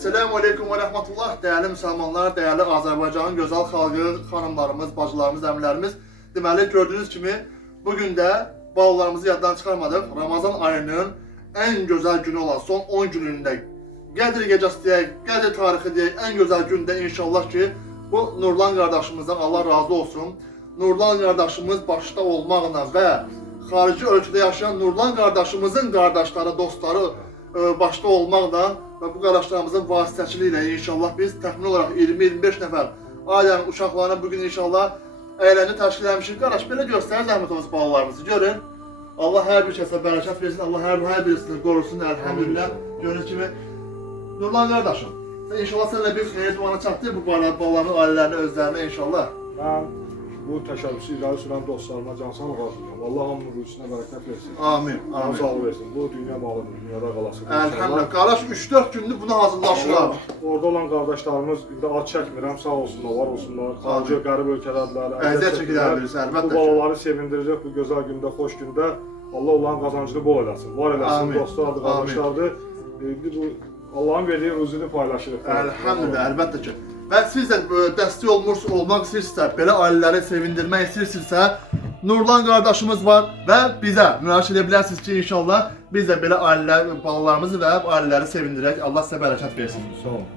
Esselamu Aleyküm və Rəhmətullah, dəyərli müsəlmanlar, dəyərli Azərbaycanın gözəl xalqı, xanımlarımız, bacılarımız, əmilərimiz. Deməli, gördüyünüz kimi, bugün də balalarımızı yaddan çıxarmadıq. Ramazan ayının ən gözəl günü olan son 10 günündə Qədir gecəsi deyək, Qədir tarixi deyək, ən gözəl gündə inşallah ki, bu Nurlan qardaşımızdan Allah razı olsun. Nurlan qardaşımız başda olmaqla və xarici ölkədə yaşayan Nurlan qardaşımızın qardaşları, dostları başda olmaqla və bu qardaşlarımızın vasitəçiliyi ilə inşallah biz təxmin olaraq 20-25 nəfər ailənin uşaqlarına bugün inşallah əyləni təşkil etmişik. Qardaş, belə göstərir zəhmət olsun balalarımızı, görün. Allah hər bir kəsə bərəkət versin, Allah hər birisini qorusun, əlhəmdülillah. Gördüyünüz kimi, Nurlan qardaşım, inşallah sənlə bir xeyir duanı çatdır bu balaların ailələrinə, özlərinə inşallah. Mən bu təşəbbüsü irəli sürən dostlarıma cansağlıq arzulayıram. Allah hamının rüzgünə bərəkət versin. Amin, amin. Sağlıq versin. Bu dünya malıdır, dünyada qalasın. Əlhəmdülillah. Qardaş 3-4 gündür buna hazırlaşırlar. Orada olan qardaşlarımız indi ad çəkmirəm, sağ olsunlar, var olsunlar. Xarici, qərib ölkələrdilər. Əziyyət çəkirlər bilirsə, əlbəttə Bu ki. balaları sevindirəcək bu gözəl gündə, xoş gündə. Allah onların qazancını bol eləsin. Var eləsin, Amin. dostlardır, qardaşlardır. İndi bu Allahın verdiyi rüzgünü paylaşırıq. Əlhəmdülillah, əlbəttə ki. Və siz də dəstək olmaq istəyirsinizsə, belə ailələri sevindirmək istəyirsinizsə, Nurlan qardaşımız var və bizə müraciət edə bilərsiniz ki, inşallah biz də belə ailələr, balalarımızı və ailələri sevindirək. Allah sizə bərəkət versin. Sağ olun.